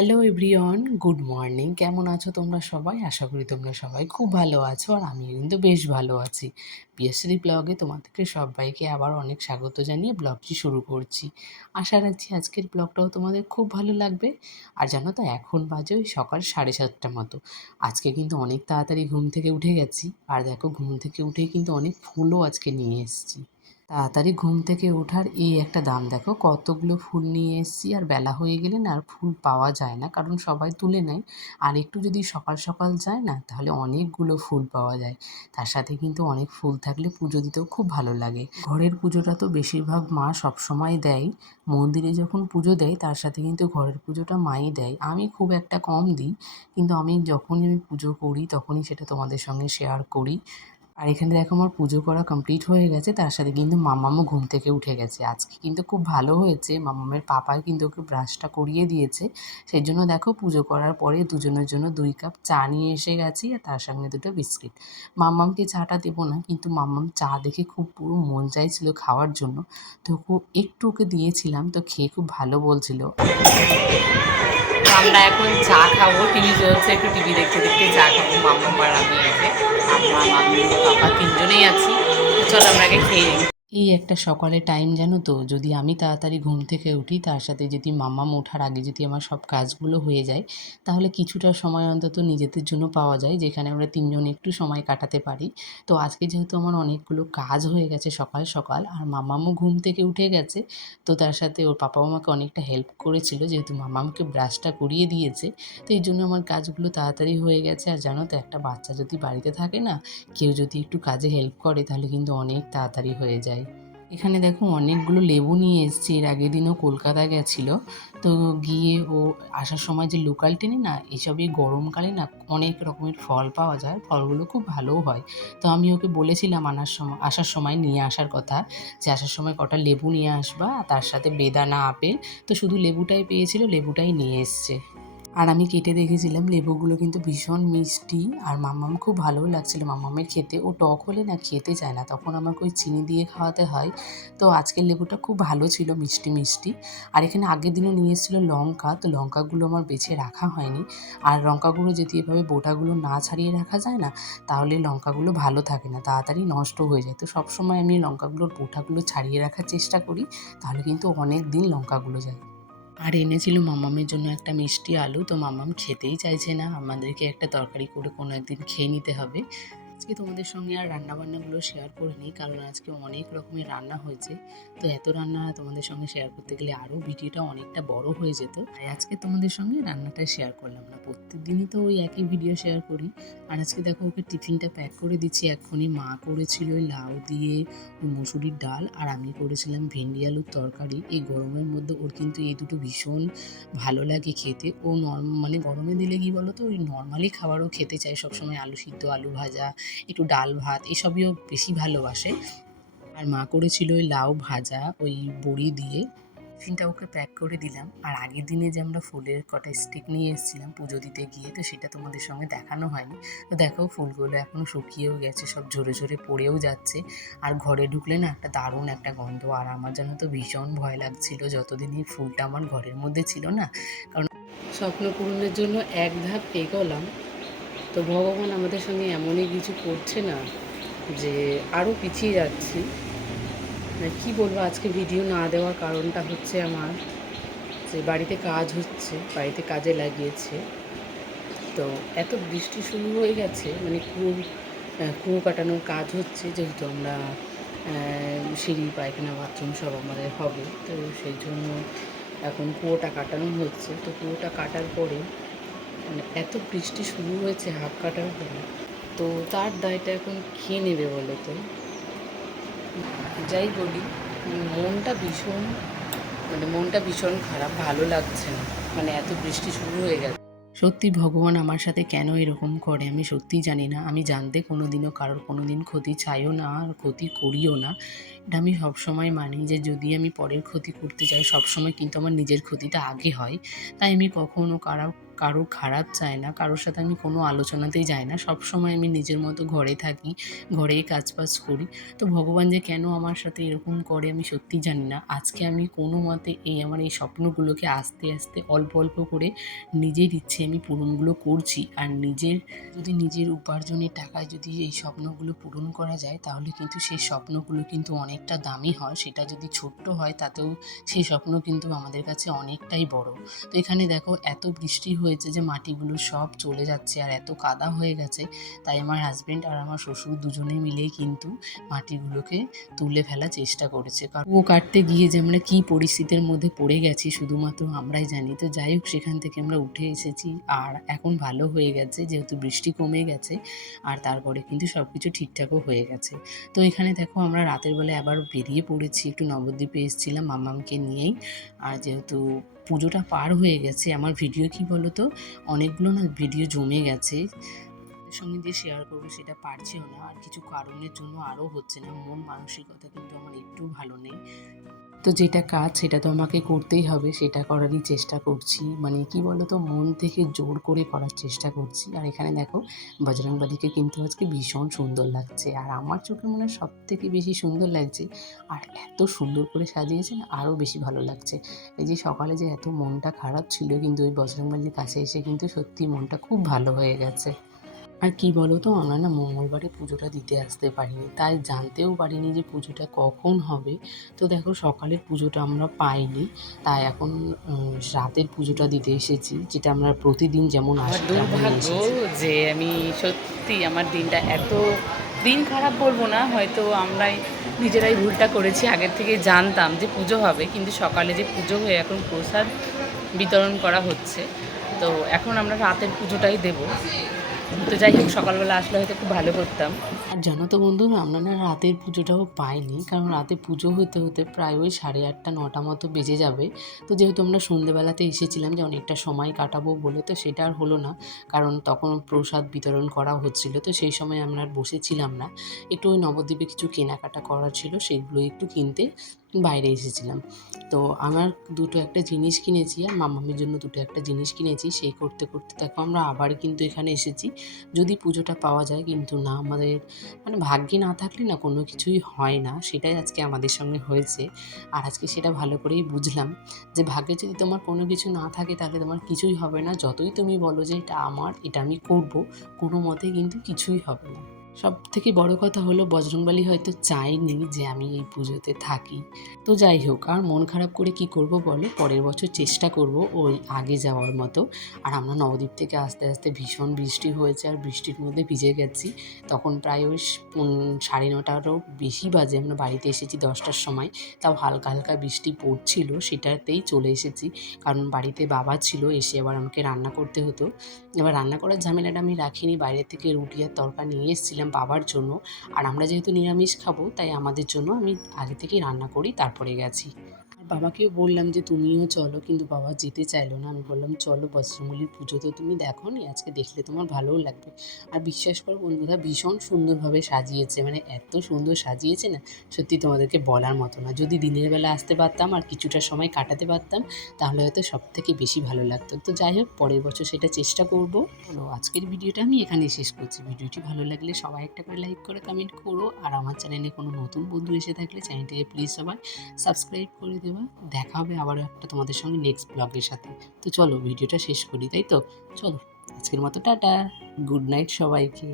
Hello everyone, good morning. কেমন আছো তোমরা সবাই? আশা করি তোমরা সবাই খুব ভালো আছো আর আমিও কিন্তু বেশ ভালো আছি। পিয়াশ্রী ব্লগে তোমাদেরকে সবাইকে আবার অনেক স্বাগত জানিয়ে ব্লগটি শুরু করছি। আশা রাখছি আজকের ব্লগটাও তোমাদের খুব ভালো লাগবে। আর জানো তো এখন বাজে ওই সকাল 7:30 মতো। আজকে কিন্তু অনেক তাড়াতাড়ি ঘুম থেকে উঠে গেছি। আর দেখো ঘুম থেকে উঠেই কিন্তু অনেক ফুলও আজকে নিয়ে এসেছি। তাড়াতাড়ি ঘুম থেকে ওঠার এই একটা দাম দেখো, কতগুলো ফুল নিয়ে এসেছি। আর বেলা হয়ে গেলে না আর ফুল পাওয়া যায় না, কারণ সবাই তুলে নেয়। আর একটু যদি সকাল সকাল যায় না, তাহলে অনেকগুলো ফুল পাওয়া যায়। তার সাথে কিন্তু অনেক ফুল থাকলে পুজো দিতেও খুব ভালো লাগে। ঘরের পুজোটা তো বেশিরভাগ মা সবসময় দেয়। মন্দিরে যখন পুজো দেয় তার সাথে কিন্তু ঘরের পুজোটা মাই দেয়। আমি খুব একটা কম দিই, কিন্তু যখনই আমি পুজো করি তখনই সেটা তোমাদের সঙ্গে শেয়ার করি। আর এখানে দেখো আমার পুজো করা কমপ্লিট হয়ে গেছে, তার সাথে কিন্তু মাম্মামও ঘুম থেকে উঠে গেছে। আজকে কিন্তু খুব ভালো হয়েছে, মাম্মামের পাপা কিন্তু ওকে ব্রাশটা করিয়ে দিয়েছে। সেই জন্য দেখো পুজো করার পরে দুজনের জন্য 2 কাপ চা নিয়ে এসে গেছি, আর তার সঙ্গে 2টো বিস্কিট। মাম্মামকে চাটা দেবো না, কিন্তু মাম্মাম চা দেখে খুব পুরো মন চাইছিল খাওয়ার জন্য। তো একটু ওকে দিয়েছিলাম, তো খেয়ে খুব ভালো বলছিল। তো আমরা এখন চা খাবো, টিভি চলছে, একটু টিভি দেখতে দেখতে চা খাবো মাম্মা আর আমি। এসে আম্মা মাম্মি পাপা তিনজনেই আছি, তো চলো আমরা আগে খেয়ে নিই। এই একটা সকালের টাইম জানো তো, যদি আমি তাড়াতাড়ি ঘুম থেকে উঠি, তার সাথে যদি মাম্মাম ওঠার আগে যদি আমার সব কাজগুলো হয়ে যায়, তাহলে কিছুটা সময় অন্তত নিজেদের জন্য পাওয়া যায়, যেখানে আমরা তিনজন একটু সময় কাটাতে পারি। তো আজকে যেহেতু আমার অনেকগুলো কাজ হয়ে গেছে সকাল সকাল, আর মাম্মামও ঘুম থেকে উঠে গেছে, তো তার সাথে ওর পাপাও আমাকে অনেকটা হেল্প করেছিল, যেহেতু মাম্মামকে ব্রাশটা করিয়ে দিয়েছে। তো এই জন্য আমার কাজগুলো তাড়াতাড়ি হয়ে গেছে। আর জানো তো, একটা বাচ্চা যদি বাড়িতে থাকে না, কেউ যদি একটু কাজে হেল্প করে, তাহলে কিন্তু অনেক তাড়াতাড়ি হয়ে যায়। এখানে দেখো অনেকগুলো লেবু নিয়ে এসেছি, এর আগের দিনও কলকাতা গেছিলো। তো গিয়ে ও আসার সময় যে লোকাল ট্রেনে না, এসবই গরমকালে না অনেক রকমের ফল পাওয়া যায়, ফলগুলো খুব ভালোও হয়। তো আমি ওকে বলেছিলাম আসার সময় নিয়ে আসার কথা, যে আসার সময় কটা লেবু নিয়ে আসবা, তার সাথে বেদানা, আপেল। তো শুধু লেবুটাই পেয়েছিল, লেবুটাই নিয়ে এসছে। আর আমি কেটে দেখেছিলাম, লেবুগুলো কিন্তু ভীষণ মিষ্টি, আর মাম্মাম খুব ভালোও লাগছিল মাম্মামের খেতে। ও টক হলে না খেতে চায় না, তখন আমাকে ওই চিনি দিয়ে খাওয়াতে হয়। তো আজকের লেবুটা খুব ভালো ছিল, মিষ্টি মিষ্টি। আর এখানে আগের দিনও নিয়ে এসেছিলো লঙ্কা, তো লঙ্কাগুলো আমার বেছে রাখা হয়নি। আর লঙ্কাগুলো যদি এভাবে বোটাগুলো না ছাড়িয়ে রাখা যায় না, তাহলে লঙ্কাগুলো ভালো থাকে না, তাড়াতাড়ি নষ্ট হয়ে যায়। তো সবসময় আমি লঙ্কাগুলোর বোটাগুলো ছাড়িয়ে রাখার চেষ্টা করি, তাহলে কিন্তু অনেক দিন লঙ্কাগুলো যায়। আর এনেছিল মাম্মামের জন্য একটা মিষ্টি আলু, তো মাম্মাম খেতেই চাইছে না, আমাদেরকে একটা তরকারি করে কোনো একদিন খেয়ে নিতে হবে। আজকে তোমাদের সঙ্গে আর রান্নাবান্নাগুলো শেয়ার করিনি, কারণ আজকে অনেক রকমের রান্না হয়েছে। তো এত রান্না তোমাদের সঙ্গে শেয়ার করতে গেলে আরও ভিডিওটা অনেকটা বড় হয়ে যেত, তাই আজকে তোমাদের সঙ্গে রান্নাটা শেয়ার করলাম না। প্রত্যেক দিনই তো ওই একই ভিডিও শেয়ার করি। আর আজকে দেখো ওকে টিফিনটা প্যাক করে দিচ্ছি এক্ষুনি। মা করেছিল ওই লাউ দিয়ে ওই মুসুরির ডাল, আর আমি করেছিলাম ভেন্ডি আলুর তরকারি। এই গরমের মধ্যে ওর কিন্তু এই দুটো ভীষণ ভালো লাগে খেতে। ও মানে গরমে দিলে কি বলো তো, ওই নর্মালি খাবারও খেতে চায় সবসময়, আলু সিদ্ধ, আলু ভাজা, একটু ডাল ভাত, এসবই ও বেশি ভালোবাসে। আর মা করেছিল ওই লাউ ভাজা ওই বড়ি দিয়ে। টিফিনটা ওকে প্যাক করে দিলাম। আর আগের দিনে যে আমরা ফুলের কটা স্টিক নিয়ে এসেছিলাম পুজো দিতে গিয়ে, তো সেটা তোমাদের সঙ্গে দেখানো হয়নি। তো দেখো ফুলগুলো এখনও শুকিয়েও গেছে, সব ঝরে ঝরে পড়েও যাচ্ছে। আর ঘরে ঢুকলে না একটা দারুণ একটা গন্ধ, আর আমার যেন তো ভীষণ ভয় লাগছিল যতদিন এই ফুলটা আমার ঘরের মধ্যে ছিল না। কারণ স্বপ্ন পূরণের জন্য এক ধাপ এগোলাম, তো ভগবান আমাদের সঙ্গে এমনই কিছু করছে না, যে আরও পিছিয়ে যাচ্ছি। কি বলবো, আজকে ভিডিও না দেওয়ার কারণটা হচ্ছে আমার যে বাড়িতে কাজ হচ্ছে, বাড়িতে কাজে লাগিয়েছে। তো এত বৃষ্টি শুরু হয়ে গেছে, মানে কুয়ো কাটানোর কাজ হচ্ছে, যেহেতু আমরা সিঁড়ি, পায়খানা, বাথরুম সব আমাদের হবে, তো সেই জন্য এখন কুয়োটা কাটানো হচ্ছে। তো কুয়োটা কাটার পরে মানে এত বৃষ্টি শুরু হয়েছে হাফ কাটার পরে, তো তার দায়টা এখন কে নেবে বলো তো? যাই বলি, মনটা ভীষণ খারাপ, ভালো লাগছে না, মানে এত বৃষ্টি শুরু হয়ে গেছে। সত্যি ভগবান আমার সাথে কেন এরকম করে আমি সত্যিই জানি না। আমি জানতে কোনো দিনও কারোর কোনো দিন ক্ষতি চাইও না, আর ক্ষতি করিও না। এটা আমি সবসময় মানি, যে যদি আমি পরের ক্ষতি করতে চাই, সবসময় কিন্তু আমার নিজের ক্ষতিটা আগে হয়। তাই আমি কখনো কারোর খারাপ চাই না, কারোর সাথে আমি কোনো আলোচনাতেই যাই না। সবসময় আমি নিজের মতো ঘরে থাকি, ঘরেই কাজ-বাজ করি। তো ভগবান যে কেন আমার সাথে এরকম করে আমি সত্যিই জানি না। আজকে আমি কোনো মতে আমার এই স্বপ্নগুলোকে আস্তে, আস্তে অল্প, অল্প করে নিজের ইচ্ছে আমি পূরণগুলো করছি। আর নিজের উপার্জনের টাকায় যদি এই স্বপ্নগুলো পূরণ করা যায়, তাহলে কিন্তু সেই স্বপ্নগুলো কিন্তু অনেকটা দামি হয়। সেটা যদি ছোট্ট হয় তাতেও সেই স্বপ্ন কিন্তু আমাদের কাছে অনেকটাই বড়। তো এখানে দেখো এত বৃষ্টি হয়েছে যে মাটিগুলো সব চলে যাচ্ছে আর এত কাদা হয়ে গেছে। তাই আমার হাসব্যান্ড আর আমার শ্বশুর দুজনে মিলেই কিন্তু মাটিগুলোকে তুলে ফেলার চেষ্টা করেছে। কারণ কুয়ো কাটতে গিয়ে যে আমরা কী পরিস্থিতির মধ্যে পড়ে গেছি শুধুমাত্র আমরাই জানি। তো যাই হোক, সেখান থেকে আমরা উঠে এসেছি আর এখন ভালো হয়ে গেছে, যেহেতু বৃষ্টি কমে গেছে আর তারপরে কিন্তু সব কিছু ঠিকঠাকও হয়ে গেছে। তো এখানে দেখো আমরা রাতের বেলায় আবার বেরিয়ে পড়েছি, একটু নবদ্বীপে এসেছিলাম মামামকে নিয়েই। আর যেহেতু পুজোটা পার হয়ে গেছে, আমার ভিডিও কী বলো তো, অনেকগুলো না ভিডিও জমে গেছে, সঙ্গে যে শেয়ার করবো সেটা পারছিও না। আর কিছু কারণের জন্য আরও হচ্ছে না, মন মানসিকতা কিন্তু আমার একটু ভালো নেই। তো যেটা কাজ সেটা তো আমাকে করতেই হবে, সেটা করারই চেষ্টা করছি। মানে কি বলো তো, মন থেকে জোর করে করার চেষ্টা করছি। আর এখানে দেখো বজরংবলীকে কিন্তু আজকে ভীষণ সুন্দর লাগছে, আর আমার চোখে মনে হয় সবথেকে বেশি সুন্দর লাগছে। আর এত সুন্দর করে সাজিয়েছে না, আরও বেশি ভালো লাগছে। এই যে সকালে যে এত মনটা খারাপ ছিল, কিন্তু ওই বজরংবলীর কাছে এসে কিন্তু সত্যি মনটা খুব ভালো হয়ে গেছে। আর কি বলো তো, আমরা না মঙ্গলবারে পুজোটা দিতে আসতে পারিনি, তাই জানতেও পারিনি যে পুজোটা কখন হবে। তো দেখো সকালের পুজোটা আমরা পাইনি, তাই এখন রাতের পুজোটা দিতে এসেছি, যেটা আমরা প্রতিদিন যেমন আমার আসি তেমনই দুর্ভাগ্য এসেছি। যে আমি সত্যি আমার দিনটা এত দিন খারাপ বলবো না, হয়তো আমরাই নিজেরাই ভুলটা করেছি। আগের থেকে জানতাম যে পুজো হবে, কিন্তু সকালে যে পুজো হয়ে এখন প্রসাদ বিতরণ করা হচ্ছে, তো এখন আমরা রাতের পুজোটাই দেব। তো যাই হোক, সকালবেলা আসলে হয়তো খুব ভালো করতাম। আর জানো তো বন্ধুরা, আমরা না রাতের পুজোটাও পাইনি, কারণ রাতে পুজো হতে হতে প্রায় ওই 8:30 9টা মতো বেজে যাবে। তো যেহেতু আমরা সন্ধেবেলাতে এসেছিলাম যে অনেকটা সময় কাটাবো বলে, তো সেটা আর হলো না, কারণ তখন প্রসাদ বিতরণ করা হচ্ছিল। তো সেই সময় আমরা আর বসেছিলাম না, একটু ওই নবদ্বীপে কিছু কেনাকাটা করার ছিল, সেগুলো একটু কিনতে বাইরে এসেছিলাম। তো আমার দুটো একটা জিনিস কিনেছি আর মামামের জন্য দুটো একটা জিনিস কিনেছি। সেই করতে করতে দেখো আমরা আবার কিন্তু এখানে এসেছি, যদি পুজোটা পাওয়া যায়। কিন্তু না, আমাদের মানে ভাগ্যে না থাকলে না কোনো কিছুই হয় না, সেটাই আজকে আমাদের সঙ্গে হয়েছে। আর আজকে সেটা ভালো করেই বুঝলাম যে ভাগ্যে যদি তোমার কোনো কিছু না থাকে তাহলে তোমার কিছুই হবে না। যতই তুমি বলো যে এটা আমার, এটা আমি করব, কোনো মতেই কিন্তু কিছুই হবে না। সবথেকে বড় কথা হলো, বজরংবলী হয়তো চায়নি যে আমি এই পুজোতে থাকি। তো যাই হোক, আর মন খারাপ করে কি করব বলো, পরের বছর চেষ্টা করব ওই আগে যাওয়ার মতো। আর আমরা নবদ্বীপ থেকে আস্তে আস্তে ভীষণ বৃষ্টি হয়েছে আর বৃষ্টির মধ্যে ভিজে গেছি। তখন প্রায় ওই 9:30টারও বেশি বাজে, আমরা বাড়িতে এসেছি 10টার সময়। তাও হালকা হালকা বৃষ্টি পড়ছিল, সেটাতেই চলে এসেছি, কারণ বাড়িতে বাবা ছিল, এসে আবার আমাকে রান্না করতে হতো। এবার রান্না করার ঝামেলাটা আমি রাখিনি, বাইরে থেকে রুটি আর তড়কা নিয়ে এসেছিলাম বাবার জন্য। আর আমরা যেহেতু নিরামিষ খাবো, তাই আমাদের জন্য আমি আগে থেকেই রান্না করি, তারপরে গেছি। আর বাবাকেও বললাম যে তুমিও চলো, কিন্তু বাবা যেতে চাইলো না। আমি বললাম চলো, বজরংবলীর পুজো তো তুমি দেখোনি, আজকে দেখলে তোমার ভালোও লাগবে। আর বিশ্বাস করো বন্ধুরা, ভীষণ সুন্দরভাবে সাজিয়েছে, মানে এত সুন্দর সাজিয়েছে না, সত্যি তোমাদেরকে বলার মতো না। যদি দিনের বেলা আসতে পারতাম আর কিছুটা সময় কাটাতে পারতাম, তাহলে হয়তো সবথেকে বেশি ভালো লাগতো। তো যাই হোক, পরের বছর সেটা চেষ্টা করব। চলো, আজকের ভিডিওটা আমি এখানেই শেষ করছি। ভিডিওটি ভালো লাগলে সবাই একটা করে লাইক করে কমেন্ট করো। আর আমার চ্যানেলে কোনো নতুন বন্ধু এসে থাকলে চ্যানেলটিকে প্লিজ সবাই সাবস্ক্রাইব করে দেওয়া। দেখা হবে আবারও একটা তোমাদের সঙ্গে নেক্সট ব্লগের সাথে। তো চলো ভিডিওটা শেষ করি, তাই তো? চলো, আজকের মতো টাটা, গুড নাইট সবাইকে।